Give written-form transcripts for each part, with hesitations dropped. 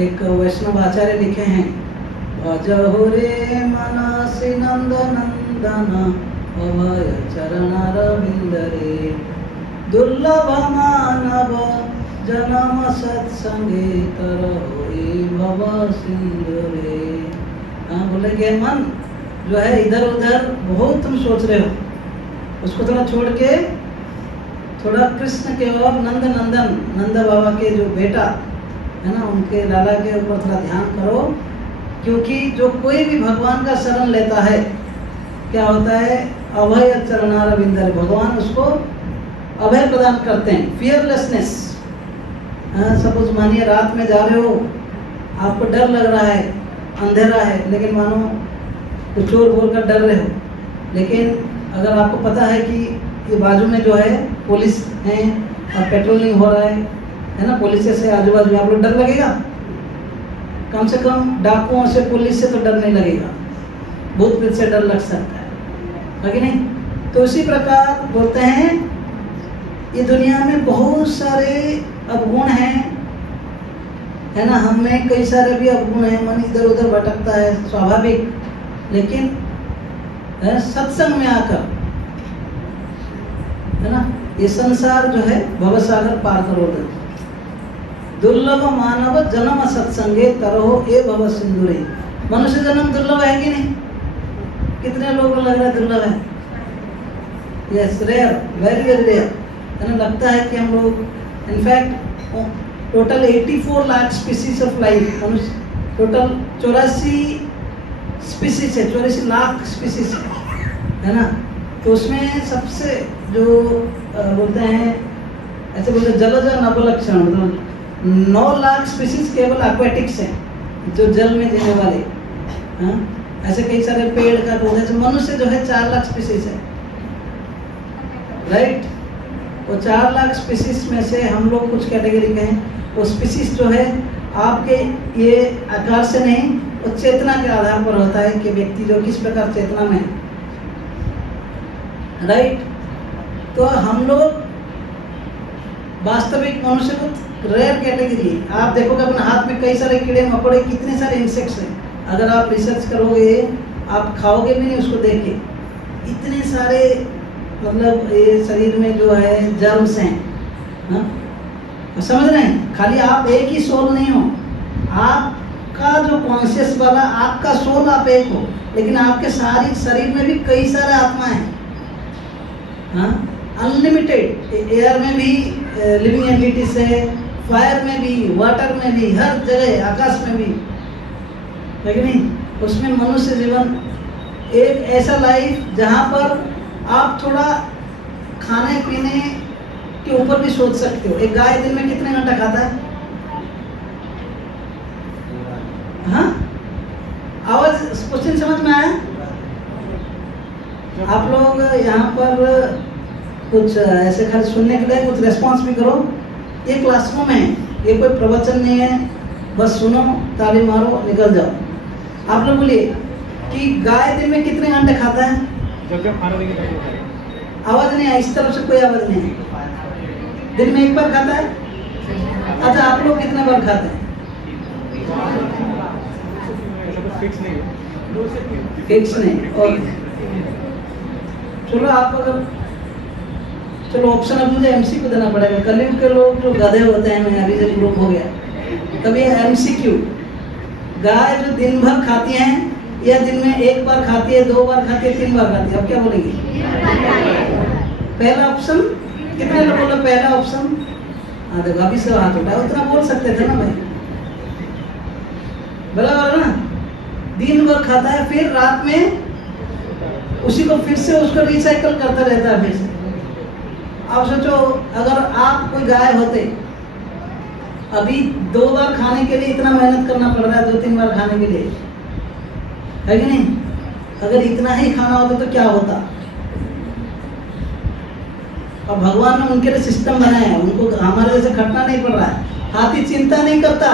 एक वैष्णव आचार्य लिखे हैं, भजहु रे मनसि नंद नंदन अभय चरणारविंद रे, दुर्लभ मानव जन्म सत्संगे तरहि भव सिंधु रे। हाँ, बोले कि मन जो है इधर उधर बहुत तुम सोच रहे हो, उसको थोड़ा छोड़ के थोड़ा कृष्ण के और नंद नंदन नंद बाबा के जो बेटा है ना, उनके लाला के ऊपर थोड़ा ध्यान करो। क्योंकि जो कोई भी भगवान का शरण लेता है, क्या होता है, अभय चरणारविंद, भगवान उसको अभय प्रदान करते हैं, फियरलेसनेस। सपोज मानिए रात में जा रहे हो, आपको डर लग रहा है, अंधेरा है, लेकिन मानो तो चोर बोल कर डर रहे हो, लेकिन अगर आपको पता है कि ये बाजू में जो है पुलिस है और पेट्रोलिंग हो रहा है ना, पुलिस से आजू बाजू आप लोग, डर लगेगा? कम से कम डाकुओं से, पुलिस से तो डर नहीं लगेगा, भूत प्रेत से डर लग सकता है कि नहीं? तो इसी प्रकार बोलते हैं ये दुनिया में बहुत सारे अवगुण हैं, है ना, हम में कई सारे भी अवगुण हैं, मन इधर उधर भटकता है, स्वाभाविक। लेकिन सत्संग में आकर, है ना, ये संसार जो है भवसागर पार करो दे। दुर्लभ मानव जन्म सत्संगे तरहो ए भव सिंधु रे। मनुष्य जन्म दुर्लभ है कि नहीं? कितने लोगों को लग रहा है दुर्लभ है? Yes, rare, very very rare, है ना। लगता है कि हम लोग in fact total 84 lakh species of life, मनुष्य टोटल 84 स्पीसीज है, 84 लाख स्पीसीज है ना। तो उसमें सबसे जो बोलते हैं, ऐसे बोलते हैं जलज नवलक्षण, मतलब 9 लाख स्पीसीज केवल एक्वेटिक्स हैं, जो जल में जीने वाले। हाँ, ऐसे कई सारे पेड़ का पौधे से, मनुष्य जो है 4 लाख स्पीसीज है, राइट। वो 4 लाख स्पीसीज में से हम लोग कुछ कैटेगरी के हैं। वो स्पीसीज जो है आपके ये आकार से नहीं, वो चेतना के आधार पर होता है कि व्यक्ति जो किस प्रकार चेतना में है, राइट। तो हम लोग वास्तविक मनुष्य को रेयर कैटेगरी। आप देखोगे अपने हाथ में कई सारे कीड़े मकोड़े, कितने सारे इंसेक्ट्स हैं। अगर आप रिसर्च करोगे, आप खाओगे भी नहीं उसको देख के, इतने सारे, मतलब ये शरीर में जो है जर्म्स हैं। हाँ, समझ रहे हैं? खाली आप एक ही सोल नहीं हो, आपका जो कॉन्शियस वाला आपका सोल आप एक हो, लेकिन आपके सारी शरीर में भी कई सारे आत्मा हैं। हाँ, अनलिमिटेड, एयर में भी लिविंग एंटिटीज है, फायर में भी, वाटर में भी, हर जगह, आकाश में भी, है कि नहीं? उसमें मनुष्य जीवन एक ऐसा लाइफ जहाँ पर आप थोड़ा खाने पीने के ऊपर भी सोच सकते हो। एक गाय दिन में कितने घंटा खाता है? हाँ, आवाज क्वेश्चन समझ में आया? आप लोग यहाँ पर कुछ ऐसे खाली सुनने के लिए कुछ रेस्पॉन्स भी करो। ये क्लासरूम है, ये कोई प्रवचन नहीं है, बस सुनो, ताली मारो, निकल जाओ। आप लोग बोलिए कि गाय दिन में कितने घंटे खाता है? आवाज नहीं है, इस तरफ से कोई आवाज नहीं है। दिन में एक बार खाता है? अच्छा, आप लोग कितने बार खाते हैं? फिक्स नहीं, ओके। चलो आप अगर, चलो ऑप्शन अब मुझे एमसी को देना पड़ेगा। कलयुग के लोग जो गधे होते हैं, मैं अभी जब ग्रुप हो गया, तब ये एमसीक्यू, गाय जो दिन भर खाती हैं या दिन में एक बार खाती है, 2 बार खाती है, 3 बार खाती है, अब क्या बोलेंगे? पहला ऑप्शन, कितने लोग बोले पहला ऑप्शन? हाँ देखो, अभी से हाथ उठाया, उतना बोल सकते थे ना भाई, बराबर ना। दिन भर खाता है, फिर रात में उसी को फिर से उसको रिसाइकल करता रहता है फिर से। आप सोचो, अगर आप कोई गाय होते, अभी 2 बार खाने के लिए इतना मेहनत करना पड़ रहा है, 2-3 बार खाने के लिए, है कि नहीं? अगर इतना ही खाना होता तो क्या होता? और भगवान ने उनके लिए सिस्टम बनाया है, उनको हमारे जैसे खटना नहीं पड़ रहा है। हाथी चिंता नहीं करता।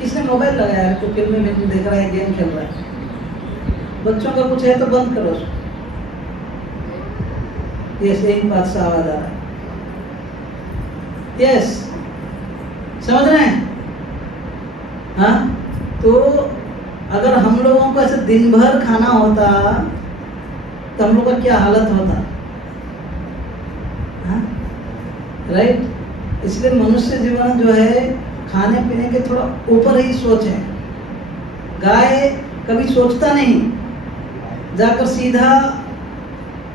किसने मोबाइल लगाया है, तो फिल्म में देख रहा है, गेम खेल रहा है, बच्चों का कुछ है तो बंद करो उसको। ये सेम बात से आवाज आ रहा है, यस, समझ रहे हैं? हाँ, तो अगर हम लोगों को ऐसे दिन भर खाना होता तो हम लोग का क्या हालत होता, हाँ? राइट। इसलिए मनुष्य जीवन जो है खाने पीने के थोड़ा ऊपर ही सोच है। गाय कभी सोचता नहीं, जाकर सीधा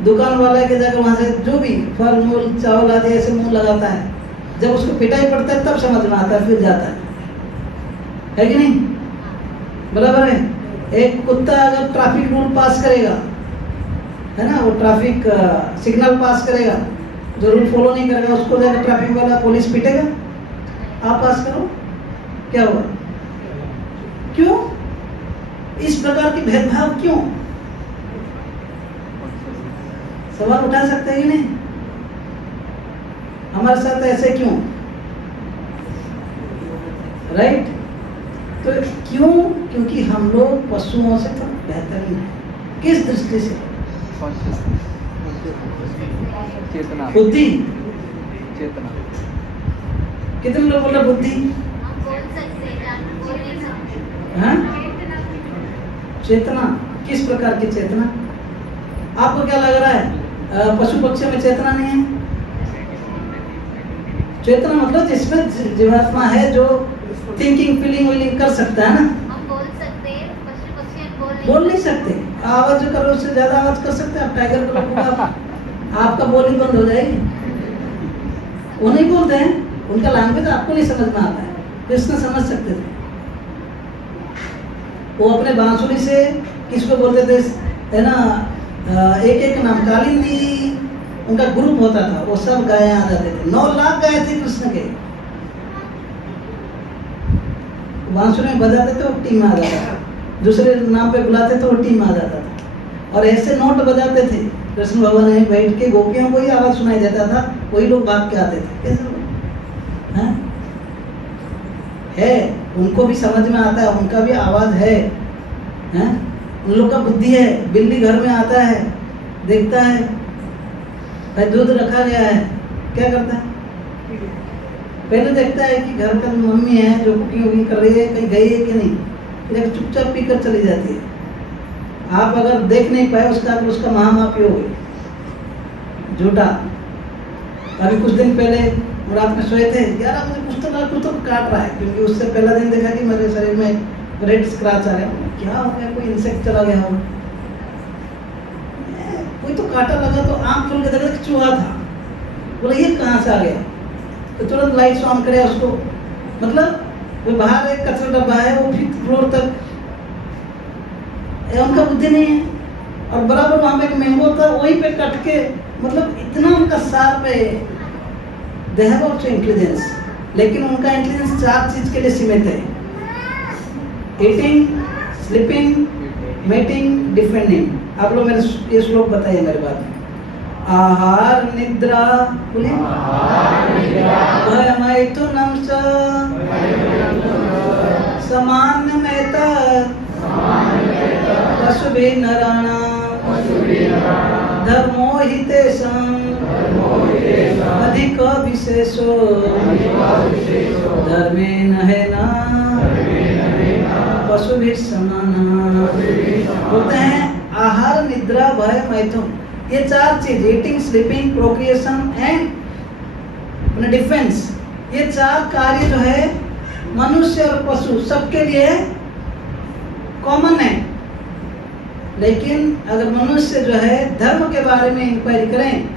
दुकान वाला के जाकर वहां से जो भी फल मूल चावल आदि ऐसे मुंह लगाता है, जब उसको पिटाई पड़ता है तब समझ में आता है, फिर जाता है कि नहीं? बराबर है। एक कुत्ता अगर ट्रैफिक रूल पास करेगा, है ना, वो ट्रैफिक सिग्नल पास करेगा, जो रूल फॉलो नहीं करेगा उसको जाकर ट्रैफिक वाला पुलिस पीटेगा। आप पास करो, क्या होगा? क्यों इस प्रकार की भेदभाव क्यों? सवाल उठा सकते हैं कि नहीं? हमारे साथ ऐसे क्यों? राइट। तो क्यों? क्योंकि हम लोग पशुओं से तो बेहतरीन है। किस दृष्टि से? चेतना, बुद्धि, चेतना। कितने लोग बोले बुद्धि? हाँ? चेतना, किस प्रकार की चेतना? आपको क्या लग रहा है पशु पक्षी में चेतना नहीं है? चेतना मतलब जिसमें जीवात्मा है, जो थिंकिंग फीलिंग विलिंग कर सकता है ना। हम बोल सकते हैं, पशु पक्षी बोल नहीं सकते। आवाज जो करो उससे ज्यादा आवाज कर सकते हैं आप। टाइगर को रखोगे आपका बोली बंद हो जाएगी। वो नहीं बोलते हैं, उनका लैंग्वेज आपको नहीं समझ में आता है, कृष्ण समझ सकते थे। वो अपने बांसुरी से किसको बोलते थे, है ना, एक एक नाम, कालिंदी उनका ग्रुप होता था, वो सब गाय आ जाते थे। 9 लाख गाय थे कृष्ण के। बांसुरी में बजाते थे वो टीम आ जाता था, दूसरे नाम पे बुलाते तो वो टीम आ जाता था। और ऐसे नोट बजाते थे कृष्ण भगवान में बैठ के, गोपियों को ही आवाज सुनाई देता था, वही लोग भाग के आते थे। कैसे है, उनको भी समझ में आता है, उनका भी आवाज है, हैं? उन लोग का बुद्धि है। बिल्ली घर में आता है, देखता है भाई दूध रखा गया है, क्या करता है? पहले देखता है कि घर का मम्मी है जो कुकिंग वुकिंग कर रही है, कहीं गई है कि नहीं, फिर चुपचाप पीकर चली जाती है। आप अगर देख नहीं पाए उसका महामापी हो गई, झूठा। अभी कुछ दिन पहले रात में सोए थे, यार मुझे कुछ तो काट रहा है, क्योंकि उससे पहला दिन देखा कि मेरे शरीर में रेड स्क्रैच आ गया। क्या हो गया? कोई इंसेक्ट चला गया हो, कोई तो काटा लगा। तो आंख खोल के देखा चूहा था। बोले ये कहाँ से आ गया? तो तुरंत लाइट्स ऑन करे उसको, मतलब वो बाहर एक कचरा डब्बा है, वो 5th फ्लोर तक, उनका बुद्धि नहीं है। और बराबर वहां पे एक मैंगो था, वहीं पे कट के, मतलब इतना उनका शार्प है। दे हैव आल्सो इंटेलिजेंस, लेकिन उनका इंटेलिजेंस 4 चीज के लिए सीमित है: ईटिंग, स्लीपिंग, मेटिंग, डिफेंडिंग। आप लोग मेरे ये श्लोक बताइए मेरे बात में। आहार निद्रा, बोलिए, भयमैथुनं च सामान्यमेत पशुभिः नराणां धर्मो हि तेषां अधिक विशेषो धर्मेण हेना पशुभिः समाना। बोलते हैं आहार, निद्रा, भय, मैथुन, ये 4 चीज, eating, sleeping, procreation and defence, ये 4 कार्य जो है मनुष्य और पशु सबके लिए कॉमन है। लेकिन अगर मनुष्य जो है धर्म के बारे में इंक्वायरी करें,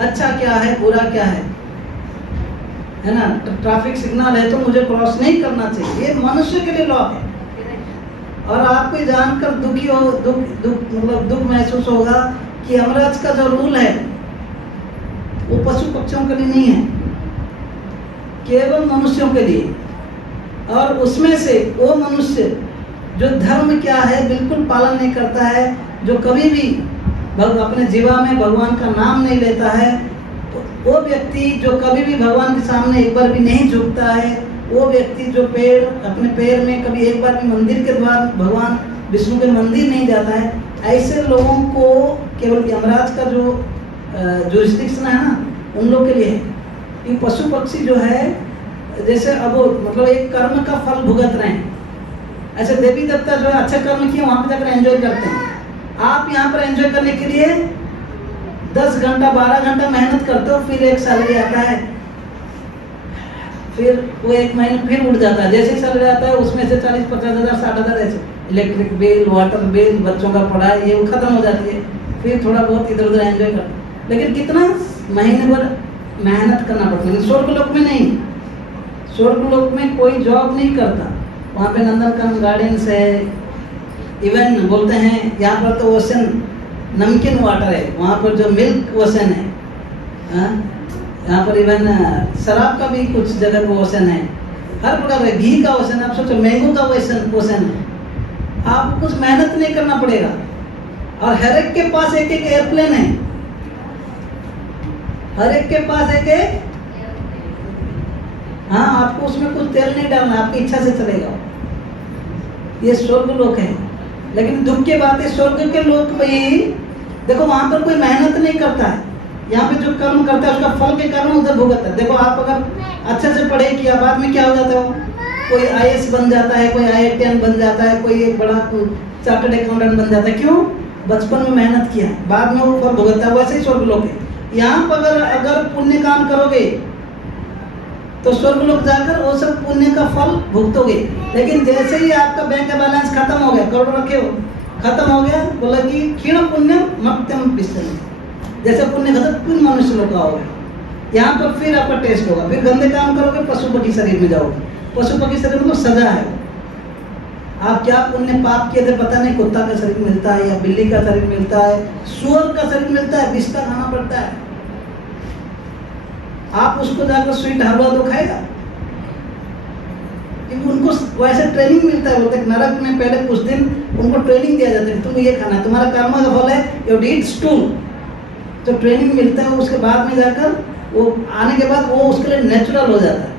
अच्छा क्या है, बुरा क्या है ना, ट्रैफिक सिग्नल है तो मुझे क्रॉस नहीं करना चाहिए, ये मनुष्य के लिए लॉ है। और आपको जानकर दुखी हो, दुख महसूस होगा कि यमराज का जो रूल है वो पशु पक्षियों के लिए नहीं है, केवल मनुष्यों के लिए। और उसमें से वो मनुष्य जो धर्म क्या है बिल्कुल पालन नहीं करता है, जो कभी भी अपने जीवा में भगवान का नाम नहीं लेता है, वो व्यक्ति जो कभी भी भगवान के सामने एक बार भी नहीं झुकता है, वो व्यक्ति जो अपने पैर में कभी एक बार भी मंदिर के द्वार भगवान विष्णु के मंदिर नहीं जाता है, ऐसे लोगों को केवल यमराज का जो जुरिस्डिक्शन है ना, उन लोग के लिए है। ये पशु पक्षी जो है जैसे अब मतलब एक कर्म का फल भुगत रहे हैं, ऐसे देवी देवता जो है अच्छे कर्म किए वहां पे जाकर एंजॉय करते हैं। आप यहाँ पर एंजॉय करने के लिए 10 घंटा 12 घंटा मेहनत करते हो, फिर एक सैलरी आता है, फिर वो एक महीने फिर उड़ जाता है। जैसे सैलरी आता है उसमें से 40-50 हज़ार 60 हज़ार ऐसे इलेक्ट्रिक बिल, वाटर बिल, बच्चों का पढ़ाई, ये वो खत्म हो जाती है। फिर थोड़ा बहुत इधर उधर एंजॉय कर, लेकिन कितना महीने भर मेहनत करना पड़ता है। स्वर्ग लोक में नहीं, स्वर्ग लोक में कोई जॉब नहीं करता, वहाँ पे नंदनकानन गार्डन्स है, इवन बोलते हैं यहाँ पर तो ओशन नमकीन वाटर है, वहाँ पर जो मिल्क ओशन है, यहाँ पर इवन शराब का भी कुछ जगह वो ओशन है, हर प्रकार का घी का ओशन, आप सोचो मैंगो का ओशन है। आपको कुछ मेहनत नहीं करना पड़ेगा, और हर एक के पास एक एक एयरप्लेन है, हर एक के पास एक एक, हाँ आपको उसमें कुछ तेल नहीं डालना, आपकी इच्छा से चलेगा। ये स्वर्ग लोक है। लेकिन दुख की बात है स्वर्ग के लोक में देखो वहां पर कोई मेहनत नहीं करता है, यहाँ पे जो कर्म करता है उसका फल के कारण उधर भुगतता है। देखो आप अगर अच्छे से पढ़े किया, बाद में क्या हो जाता है, कोई IAS बन जाता है, कोई IITian बन जाता है, कोई एक बड़ा चार्टर्ड अकाउंटेंट बन जाता है। क्यों? बचपन में मेहनत किया, बाद में वो फल भुगतता है। वैसे ही स्वर्ग लोक है। यहाँ पर अगर पुण्य काम करोगे तो स्वर्ग लोक जाकर वो सब पुण्य का फल भुगतोगे। लेकिन जैसे ही आपका बैंक का बैलेंस खत्म हो गया, करोड़ रखे हो, खत्म हो गया, बोला कि क्षीण पुण्य मक्तम पिष्टम, जैसे पुण्य खत्म फिर मनुष्य लोक आओगे। यहाँ पर फिर आपका टेस्ट होगा, फिर गंदे काम करोगे पशु पक्षी शरीर में जाओगे। पशु पक्षी शरीर में तो सजा है, आप क्या पुण्य पाप किए थे पता नहीं, कुत्ता का शरीर मिलता है या बिल्ली का शरीर मिलता है, सुअर का शरीर मिलता है, विष का खाना पड़ता है। आप उसको जाकर स्वीट हलवा दो, खाएगा? क्योंकि उनको वैसे ट्रेनिंग मिलता है। बोलते नरक में पहले कुछ दिन उनको ट्रेनिंग दिया जाता है, तुम ये खाना, तुम्हारा कर्म का फल है, यू ईट स्टूल। जो ट्रेनिंग मिलता है उसके बाद में जाकर वो आने के बाद वो उसके लिए नेचुरल हो जाता है।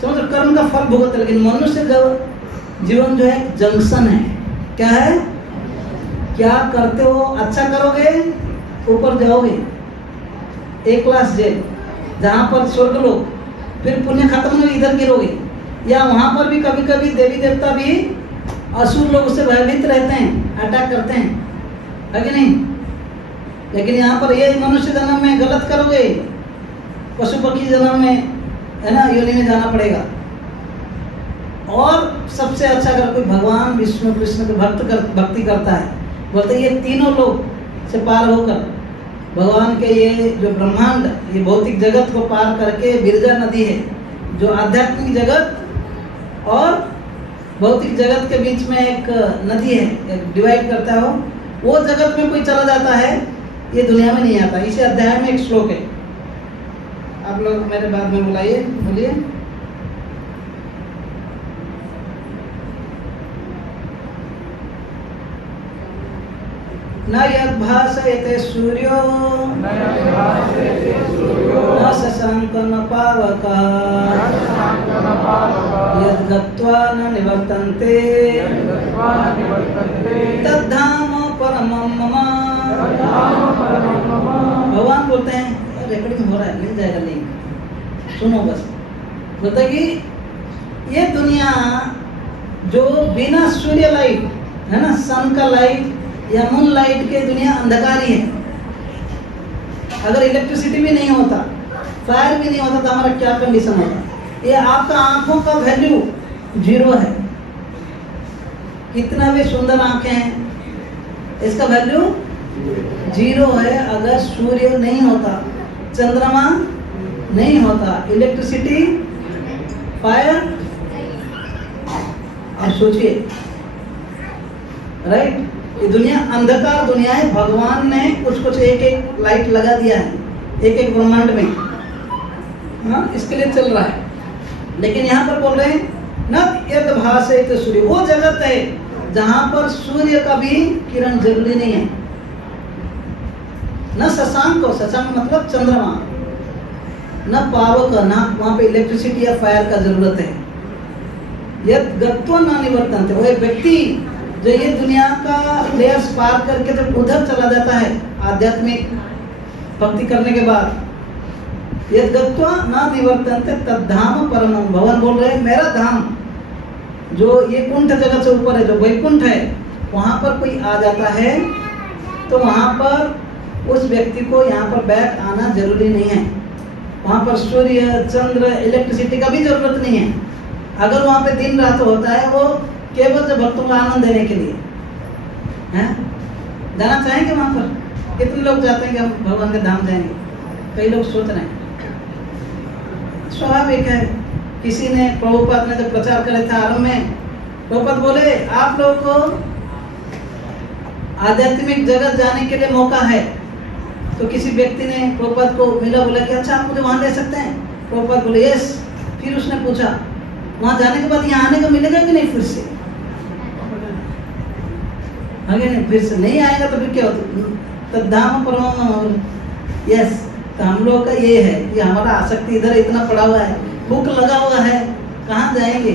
समझो, कर्म का फल भुगत। लेकिन मनुष्य जीवन जो है जंक्शन है। क्या है? क्या करते हो, अच्छा करोगे ऊपर जाओगे, एक क्लास जेल, जहाँ पर स्वर्ग लोग, फिर पुण्य खत्म हो इधर गिरोगे। या वहाँ पर भी कभी कभी देवी देवता भी असुर लोग उससे भयभीत रहते हैं, अटैक करते हैं, है कि नहीं? लेकिन यहाँ पर ये मनुष्य जन्म में गलत करोगे, पशु पक्षी जन्म में, है ना, योनि में जाना पड़ेगा। और सबसे अच्छा अगर कोई भगवान विष्णु कृष्ण के भक्ति करता है, बोलते ये तीनों लोग से पार होकर भगवान के ये जो ब्रह्मांड, ये भौतिक जगत को पार करके बिरजा नदी है जो आध्यात्मिक जगत और भौतिक जगत के बीच में एक नदी है, एक डिवाइड करता है, वो जगत में कोई चला जाता है, ये दुनिया में नहीं आता। इसी अध्याय में एक श्लोक है, आप लोग मेरे बाद में बुलाइए, बोलिए। न यद्भासयते सूर्यो न शशांक न पावका यद्गत्वा न निवर्तन्ते तद्धाम परमं मम। भगवान बोलते हैं, रिकॉर्डिंग हो रहा है, मिल जाएगा लिंक, सुनो बस। बोलते कि ये दुनिया जो बिना सूर्य लाइट, है ना, सन का लाइट या मून लाइट के दुनिया अंधकारी है। अगर इलेक्ट्रिसिटी भी नहीं होता, फायर भी नहीं होता, तो हमारा क्या कंडीशन होता? ये आपका आंखों का वैल्यू 0 है। कितना भी सुंदर आंखें हैं, इसका वैल्यू 0 है। अगर सूर्य नहीं होता, चंद्रमा नहीं होता, इलेक्ट्रिसिटी, फायर, अब सोचिए, राइट? ये दुनिया अंधकार दुनिया है। भगवान ने कुछ कुछ एक एक लाइट लगा दिया है एक एक ब्रह्मांड में, हाँ, इसके लिए चल रहा है। लेकिन यहाँ पर बोल रहे हैं न यद्भासयते सूर्य, वो जगत है जहाँ पर सूर्य का भी किरण जरूरी नहीं है। न शशांक, शशांक मतलब चंद्रमा, न पावक, न वहाँ पे इलेक्ट्रिसिटी या फायर का जरूरत है। यद्गत्वा न निवर्तन्ते, वो एक व्यक्ति जो ये दुनिया का लेयर्स पार करके जब उधर चला जाता है आध्यात्मिक भक्ति करने के बाद, यद गत्वा न निवर्तन्ते तद्धाम परमं। भगवान बोल रहे हैं मेरा धाम जो ये कुंठ जगत से ऊपर है, जो वैकुंठ है, वहाँ पर कोई आ जाता है तो वहाँ पर उस व्यक्ति को यहाँ पर बैक आना जरूरी नहीं है। वहाँ पर सूर्य चंद्र इलेक्ट्रिसिटी का भी जरूरत नहीं है। अगर वहाँ पे दिन रात होता है वो केवल जब भक्तों को आनंद देने के लिए हैं। जाना चाहेंगे वहाँ पर? कितने लोग जाते हैं कि हम भगवान के धाम जाएंगे? कई लोग सोच रहे हैं। स्वाभाविक है। किसी ने प्रभुपाद ने जब प्रचार करे थे आरंभ में, प्रभुपाद बोले आप लोगों को आध्यात्मिक जगत जाने के लिए मौका है। तो किसी व्यक्ति ने प्रभुपाद को मिला, बोला कि अच्छा आप मुझे वहाँ ले सकते हैं? प्रभुपाद बोले यस। फिर उसने पूछा वहाँ जाने के बाद यहाँ आने को मिलेगा कि नहीं? फिर से आगे नहीं, फिर से नहीं आएगा तो फिर क्या होता? तद्धाम परमं। यस। तो हम लोग का ये है कि हमारा आसक्ति इधर इतना पड़ा हुआ है, भूख लगा हुआ है, कहाँ जाएंगे?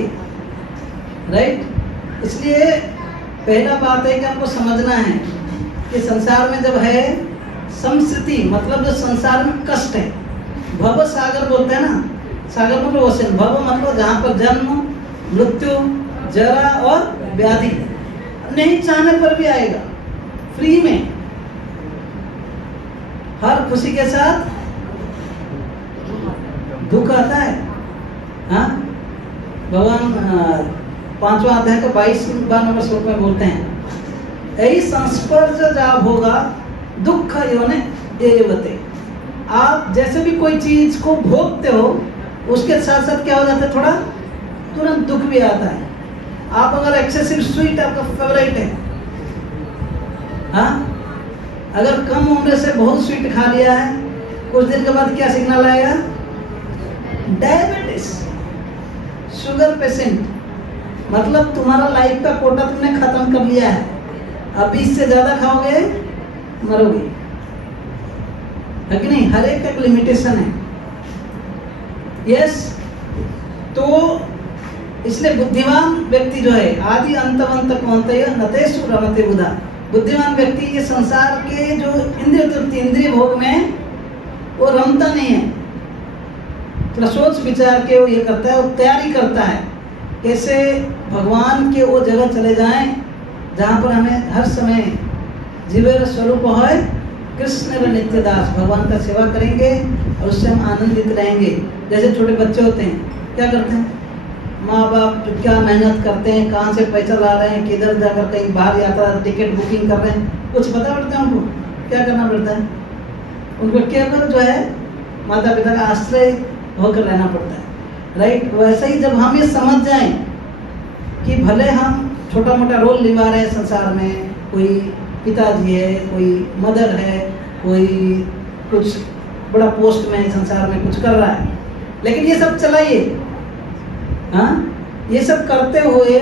राइट। इसलिए पहला बात है कि आपको समझना है कि संसार में जब है संस्कृति, मतलब जो संसार में कष्ट है, भव सागर बोलते हैं ना, सागर मतलब ओशन, भव मतलब जहाँ पर जन्म मृत्यु जरा और व्याधि नहीं चाहने पर भी आएगा, फ्री में, हर खुशी के साथ दुख आता है। हाँ, भगवान 5वां अध्याय का 22वां नंबर श्लोक में बोलते हैं यही संस्पर्श जब होगा दुख योने एवते। आप जैसे भी कोई चीज को भोगते हो उसके साथ साथ क्या हो जाता है, थोड़ा तुरंत दुख भी आता है। आप अगर एक्सेसिव स्वीट आपका फेवरेट है, हाँ, अगर कम उम्र से बहुत स्वीट खा लिया है, कुछ दिन के बाद क्या सिग्नल आएगा? डायबिटीज, शुगर पेशेंट, मतलब तुम्हारा लाइफ का कोटा तुमने खत्म कर लिया है। अभी इससे ज्यादा खाओगे मरोगे, है कि नहीं? हर एक का एक लिमिटेशन है। यस। तो इसलिए बुद्धिमान व्यक्ति जो है आदि अंतवंत कौंतेय नतेषु रमते बुधा। बुद्धिमान व्यक्ति ये संसार के जो इंद्रिय तृप्ति इंद्रिय भोग में वो रमता नहीं है। थोड़ा सोच विचार के वो ये करता है, वो तैयारी करता है कैसे भगवान के वो जगह चले जाएं जहाँ पर हमें हर समय जीवेर स्वरूप है कृष्ण व नित्य दास, भगवान का सेवा करेंगे और उससे हम आनंदित रहेंगे। जैसे छोटे बच्चे होते हैं, क्या करते हैं? माँ बाप क्या मेहनत करते हैं, कहाँ से पैसा ला रहे हैं, किधर जाकर कहीं बाहर यात्रा टिकट बुकिंग कर रहे हैं, कुछ पता पड़ता है उनको? क्या करना पड़ता है उनको? केवल जो है माता पिता का आश्रय होकर रहना पड़ता है। राइट। वैसे ही जब हम ये समझ जाएं कि भले हम छोटा मोटा रोल निभा रहे हैं संसार में, कोई पिताजी है, कोई मदर है, कोई कुछ बड़ा पोस्ट में संसार में कुछ कर रहा है, लेकिन ये सब चलाइए। हाँ, ये सब करते हुए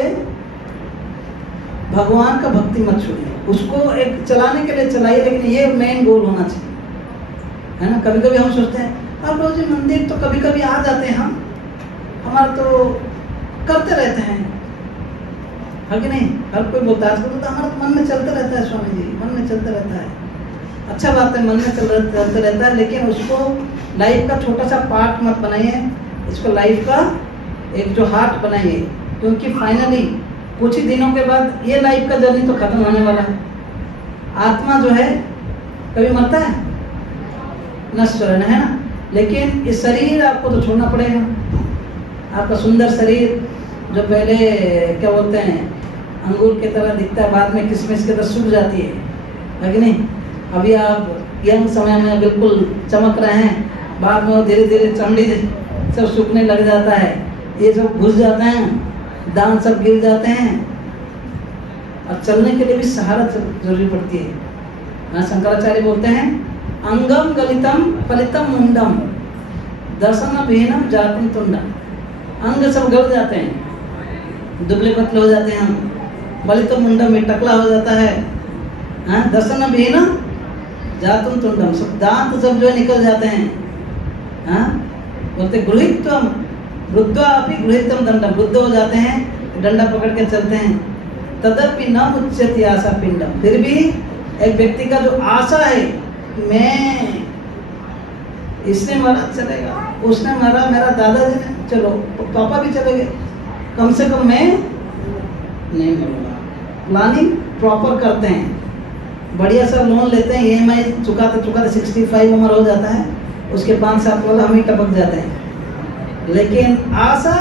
भगवान का भक्ति मत छोड़िए, उसको एक चलाने के लिए चलाइए, लेकिन ये मेन गोल होना चाहिए, है ना? कभी कभी हम सोचते हैं आप रोज मंदिर तो कभी कभी आ जाते हैं, हम हमारा तो करते रहते हैं, है कि नहीं? हर कोई बोलता है तो हमारा मन में चलता रहता है स्वामी जी, मन में चलता रहता है। अच्छा बात है, मन में चलता रहता है, लेकिन उसको लाइफ का छोटा सा पार्ट मत बनाइए, इसको लाइफ का एक जो हार्ट बनाइए, क्योंकि फाइनली कुछ ही दिनों के बाद ये लाइफ का जर्नी तो खत्म होने वाला है। आत्मा जो है कभी मरता है? नष्ट रहना है ना, लेकिन ये शरीर आपको तो छोड़ना पड़ेगा। आपका सुंदर शरीर जो पहले क्या बोलते हैं अंगूर की तरह दिखता है, बाद में किशमिश की तरह सूख जाती है कि नहीं? अभी आप यंग समय में बिल्कुल चमक रहे हैं, बाद में धीरे धीरे चमड़ी सब सूखने लग जाता है, ये सब घुस जाते हैं, दांत सब गिर जाते हैं, और चलने के लिए भी सहारा जरूरी पड़ती है। हाँ, शंकराचार्य बोलते हैं अंगम गलितम फलितम मुंडम दर्शन विहीनम जातिम तुंडम। अंग सब गल जाते हैं, दुबले पतले हो जाते हैं हम, बलितम मुंडम में टकला हो जाता है। हाँ, दर्शन विहीनम जातुम तुंडम, सब दांत सब जो है निकल जाते हैं। हाँ, बोलते गृहीत्वम वृद्धा अपनी गृहीतम दंडम, वृद्ध हो जाते हैं, डंडा पकड़ के चलते हैं। तदपि न मुच्यते आशा पिंडम, फिर भी एक व्यक्ति का जो आशा है कि मैं इसने मारा चलेगा, उसने मारा, मेरा दादाजी ने, चलो पापा भी चले गए, कम से कम मैं नहीं मरूंगा। प्लानिंग प्रॉपर करते हैं, बढ़िया सा लोन लेते हैं, EMI चुकाते चुकाते 65 उम्र हो जाता है, उसके 5-7 वाला हम ही टपक जाते हैं। लेकिन आशा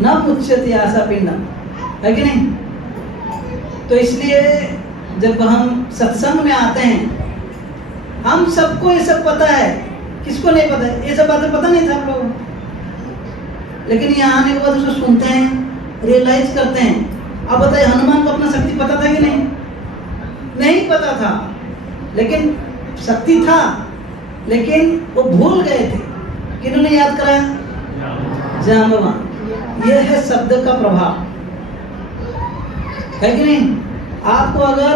न मुच्यते आशा पिंडम, है कि नहीं? तो इसलिए जब हम सत्संग में आते हैं, हम सबको ये सब पता है, किसको नहीं पता है? ये सब बातें पता नहीं था हम लोग, लेकिन यहाँ आने के बाद उसको सुनते हैं, रियलाइज करते हैं। अब बताइए, हनुमान को अपना शक्ति पता था कि नहीं? नहीं पता था, लेकिन शक्ति था, लेकिन वो भूल गए थे। किन्होंने याद कराया? जाम्बवान। ये है शब्द का प्रभाव, है कि नहीं? आपको अगर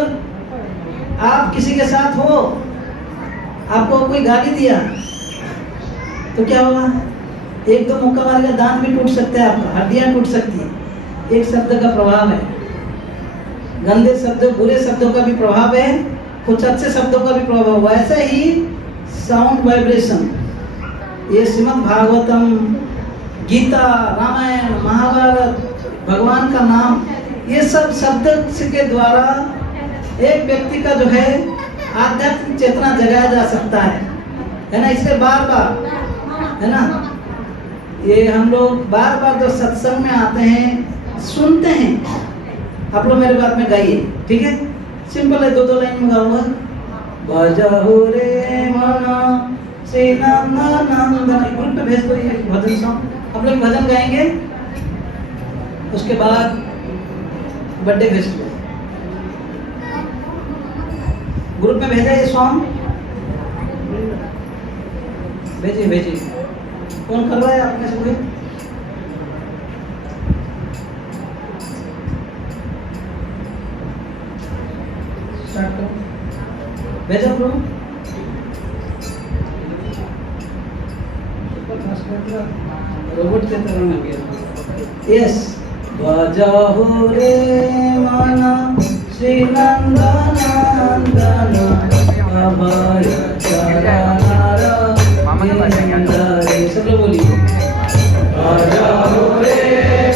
आप किसी के साथ हो, आपको कोई गाली दिया तो क्या होगा? एक दो मुक्का मार के दांत भी टूट सकते हैं, आपका हड्डियां टूट सकती है। एक शब्द का प्रभाव है। गंदे शब्द, बुरे शब्दों का भी प्रभाव है, कुछ अच्छे शब्दों का भी प्रभाव हुआ। ऐसा ही साउंड वाइब्रेशन, ये श्रीमद् भागवतम, गीता, रामायण, महाभारत, भगवान का नाम, ये सब शब्द के द्वारा एक व्यक्ति का जो है आध्यात्मिक चेतना जगाया जा सकता है ना? इसलिए बार बार, है ना, ये हम लोग बार बार जब सत्संग में आते हैं, सुनते हैं। आप लोग मेरे बात में गाइए, ठीक है? सिंपल है, 2-2 लाइन में गाऊंगा। बजाओ रे मना से नंदन, ग्रुप पे भेज दो ये भजन सॉन्ग। आप लोग भजन गाएंगे, उसके बाद बर्थडे फेस्टिवल ग्रुप में भेजा ये सॉन्ग, भेजिए भेजिए। कौन करवाए आपने से कोई? स्टार्ट करो, भेजा ब्रो। रोबोट के तरह में गया। यस, बजाओ रे मना श्री नंदनंदन अभय चरणर विंदरे। सब लोग बोलिए, बजाओ रे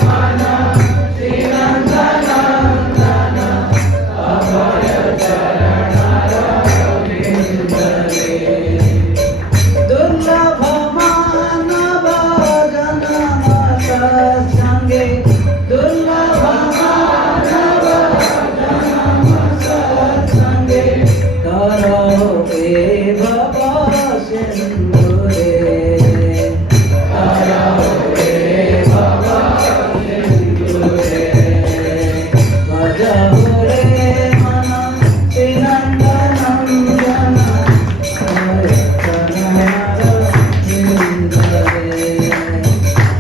मना श्री नंदनंदन अभय चरणर विंदरे। दुर्लभ मानव जन सत्संगे, दुर्लभ मानव जन सत्संगे, करो ए भव सिंधुरे, करो ए भव सिंधुरे। बजाओ रे मना श्री नंदनंदन अभय चरणर विंदरे।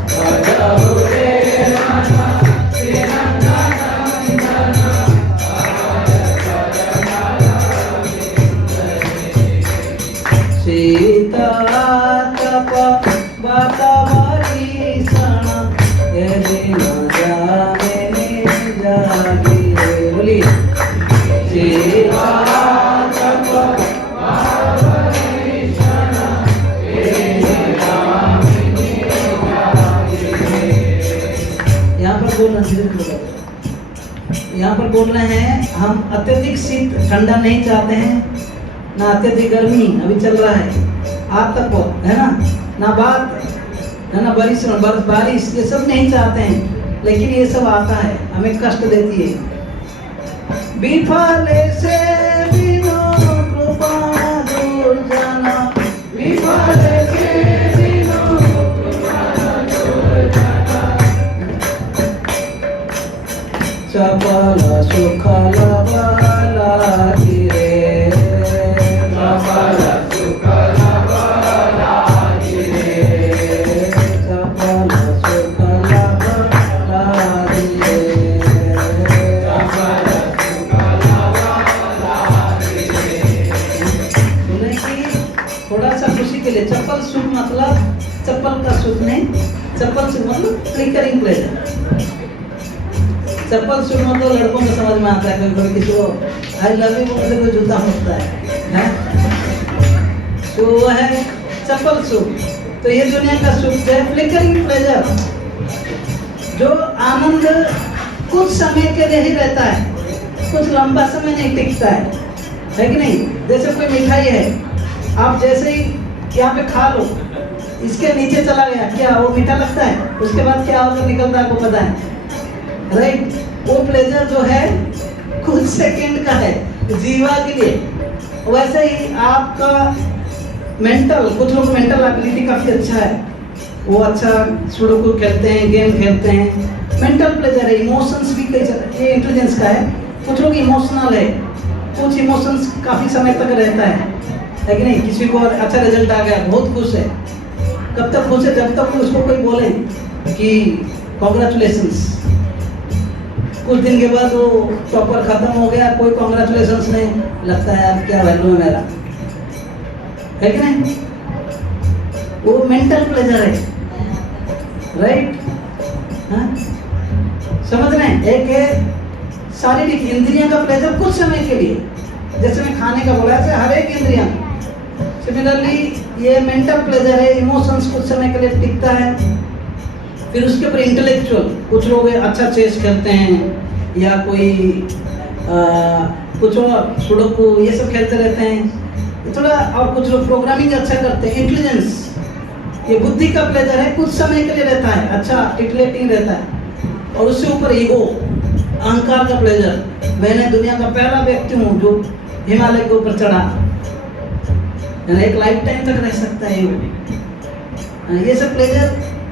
बजाओ रे मना श्री नंदनंदन सीता तप बतावरी सण, यदि न जाने जागी रे। बोलिए, सीता तप बतावरी सण, यदि न जागी रे। यहाँ पर बोल रहे हैं, यहाँ पर बोल रहे हैं, हम अत्यधिक शीत ठंडा नहीं चाहते हैं, ना अत्यधिक गर्मी अभी चल रहा है, आप तक हो, है ना? ना बात, है ना, बारिश, ये सब नहीं चाहते हैं, लेकिन ये सब आता है, हमें कष्ट देती है। विफले से बिनो कृपा दुर्जना, विफले से बिनो कृपा दुर्जना, चपल सुखल बला गिरे, चपल सुखल बला गिरे, चपल सुखल बला गिरे, चपल सुखल बला गिरे। सुने कि थोड़ा सा खुशी के लिए, चप्पल सुख मतलब चप्पल का सुख नहीं, चप्पल सुख मतलब फ्लिकरिंग प्लेजर। चप्पल सुख मतलब लड़कों को समझ में आता है, कोई किसी को आई लव यू बोलते कोई जूता होता है। तो वो है चपल सुख। तो ये दुनिया का सुख है फ्लिकरिंग प्लेजर, जो आनंद कुछ समय के लिए ही रहता है, कुछ लंबा समय नहीं टिकता है कि नहीं। जैसे कोई मिठाई है, आप जैसे ही यहाँ पे खा लो, इसके नीचे चला गया, क्या वो मीठा लगता है? उसके बाद क्या होकर निकलता है आपको पता है, राइट। वो प्लेजर जो है कुछ सेकंड का है जीवा के लिए। वैसे ही आपका मेंटल, कुछ लोग मेंटल एबिलिटी काफी अच्छा है, वो अच्छा सुडोकू खेलते हैं, गेम खेलते हैं, मेंटल प्लेजर है। इमोशंस भी कई, ये इंटेलिजेंस का है। कुछ लोग इमोशनल है, कुछ इमोशंस काफी समय तक रहता है कि नहीं। किसी को अच्छा रिजल्ट आ गया, बहुत खुश है, कब तक खुश है? जब तक उसको कोई बोले कि कॉन्ग्रेचुलेशंस। कुछ दिन के बाद वो टॉपर खत्म हो गया, कोई कॉन्ग्रेचुलेशंस नहीं, लगता है यार क्या वैल्यू है मेरा, है कि नहीं। वो मेंटल प्लेजर है, राइट। समझ रहे हैं? एक है शारीरिक इंद्रियों का प्लेजर कुछ समय के लिए, जैसे मैं खाने का बोला, ऐसे हर एक इंद्रियां। सिमिलरली ये मेंटल प्लेजर है, इमोशंस कुछ समय के लिए टिकता है। फिर उसके ऊपर इंटेलेक्चुअल, कुछ लोग अच्छा चेस खेलते हैं या कोई कुछ और सुडोकू ये सब खेलते रहते हैं थोड़ा, और कुछ लोग प्रोग्रामिंग अच्छा करते हैं। इंटेलिजेंस, ये बुद्धि का प्लेजर है, कुछ समय के लिए रहता है, अच्छा टिकलेटिंग रहता है। और उससे ऊपर ईगो, अहंकार का प्लेजर, मैंने दुनिया का पहला व्यक्ति हूँ जो हिमालय के ऊपर चढ़ा, एक लाइफ टाइम तक रह सकता है ये सब प्लेजर,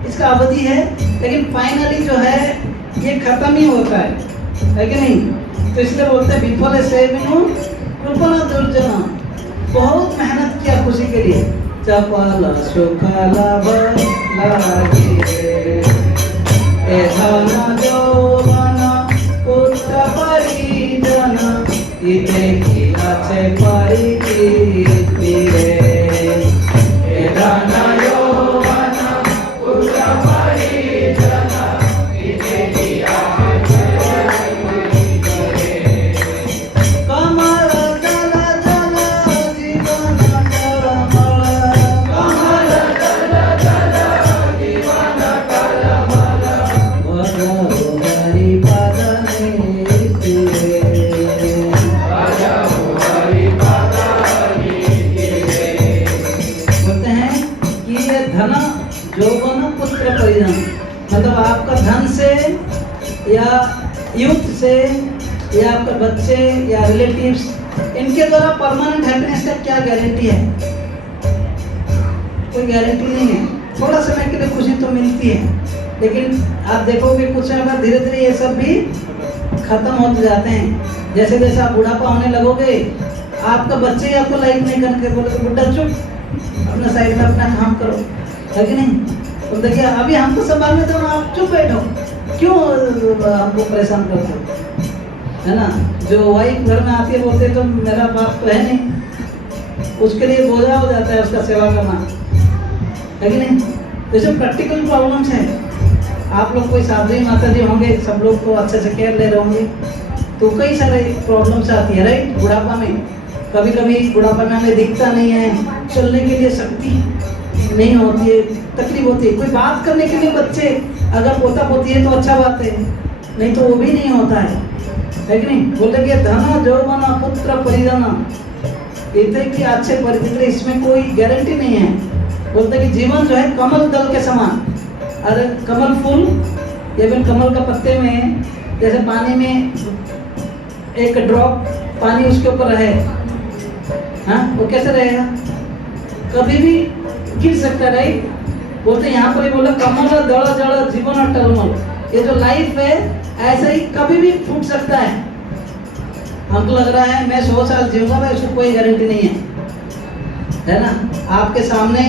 इसका अवधि है, लेकिन फाइनली जो है ये खत्म ही होता है कि नहीं। तो इसलिए बोलते हैं विफल से कृपण दुर्जना, बहुत मेहनत किया खुशी के लिए, चपल सुख लाभ लागे, धन यौवन पुत्र परिजन, इते की আছে परिकीर्ति रे। धन यौवन पुत्र परिजन, इते की আছে परिकीर्ति रे। कमल दल दल जीवन टलमल, कमल दल दल जीवन टलमल, भजो हरि पद नीति रे, भजो हरि पद नीति रे। बोलते हैं कि ये धन यौवन पुत्र परिजन, मतलब आपका धन से या यूथ से या आपके बच्चे या रिलेटिव्स, इनके द्वारा परमानेंट हैप्पीनेस का क्या गारंटी है? कोई गारंटी नहीं है। थोड़ा समय के लिए खुशी तो मिलती है, लेकिन आप देखोगे कुछ समय बाद धीरे धीरे ये सब भी खत्म होते जाते हैं। जैसे जैसे आप बुढ़ापा होने लगोगे, आपका बच्चे ही आपको लाइक नहीं करके बोले, बुढ़ा चुप, अपना साइड में अपना काम करो, है कि नहीं। तो देखिए अभी हमको संभालने दो ना, आप चुप बैठो, क्यों हमको परेशान करते हो, है ना। जो वाइफ घर में आती है बोलते तो मेरा बाप तो है नहीं, उसके लिए बोझा हो जाता है उसका सेवा करना, है कि नहीं। तो जो प्रैक्टिकल प्रॉब्लम्स हैं, आप लोग कोई साधु माता जी होंगे, सब लोग को अच्छे से केयर ले रहे होंगे, तो कई सारे प्रॉब्लम्स आती है, राइट। बुढ़ापा में कभी कभी बुढ़ापा में हमें दिखता नहीं है, चलने के लिए शक्ति नहीं होती है, तकलीफ होती है। कोई बात करने के लिए बच्चे अगर पोता पोती है तो अच्छा बात है, नहीं तो वो भी नहीं होता है कि नहीं। बोलते कि धन यौवन पुत्र परिजन, इतने की अच्छे परिचित, इसमें कोई गारंटी नहीं है। बोलते कि जीवन जो है कमल दल के समान, अरे कमल फूल, या फिर कमल का पत्ते में जैसे पानी में एक ड्रॉप पानी उसके ऊपर रहे, हाँ, वो कैसे रहेगा? कभी भी गिर सकता है, राइट। बोलते यहाँ पर बोला कमल दड़ जड़ जीवन टलमल, ये जो लाइफ है ऐसा ही कभी भी फूट सकता है। हमको लग रहा है मैं 100 साल जीऊंगा, मैं उसको कोई गारंटी नहीं है ना। आपके सामने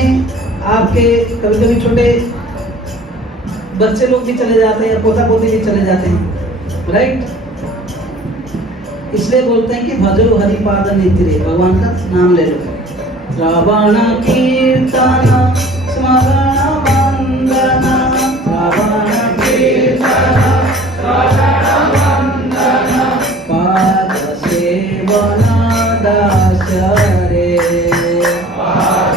आपके कभी कभी छोटे बच्चे लोग भी चले जाते हैं, पोता पोती भी चले जाते हैं, राइट। इसलिए बोलते हैं कि भजो हरिपाद नीति रे, भगवान का नाम ले लो। श्रवण कीर्तन स्मरण वंदन, श्रवण कीर्तन स्मरण वंदन, पाद सेवन दास रे, पाद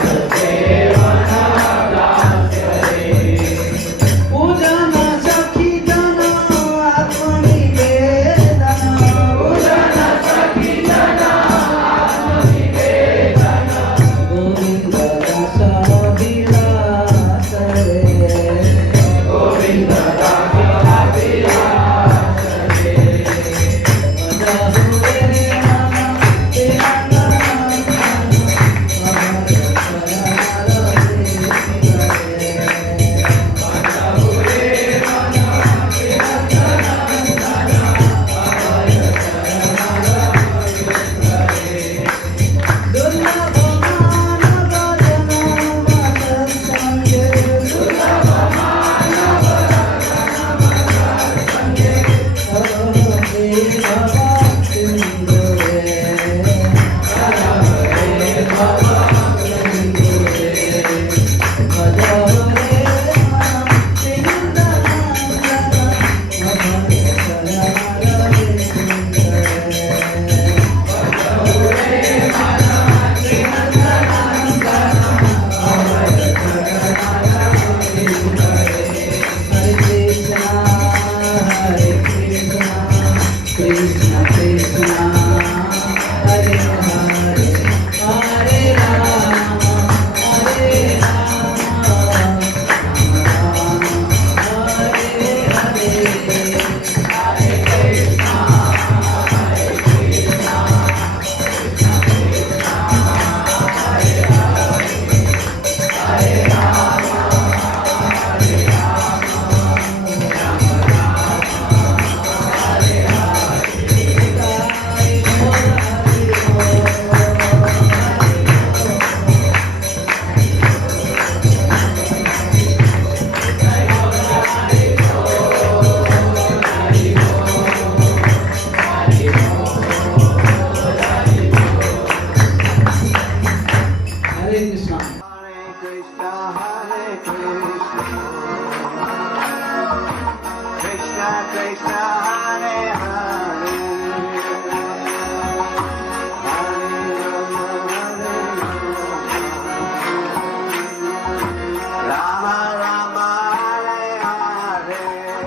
Krishna Hare Hare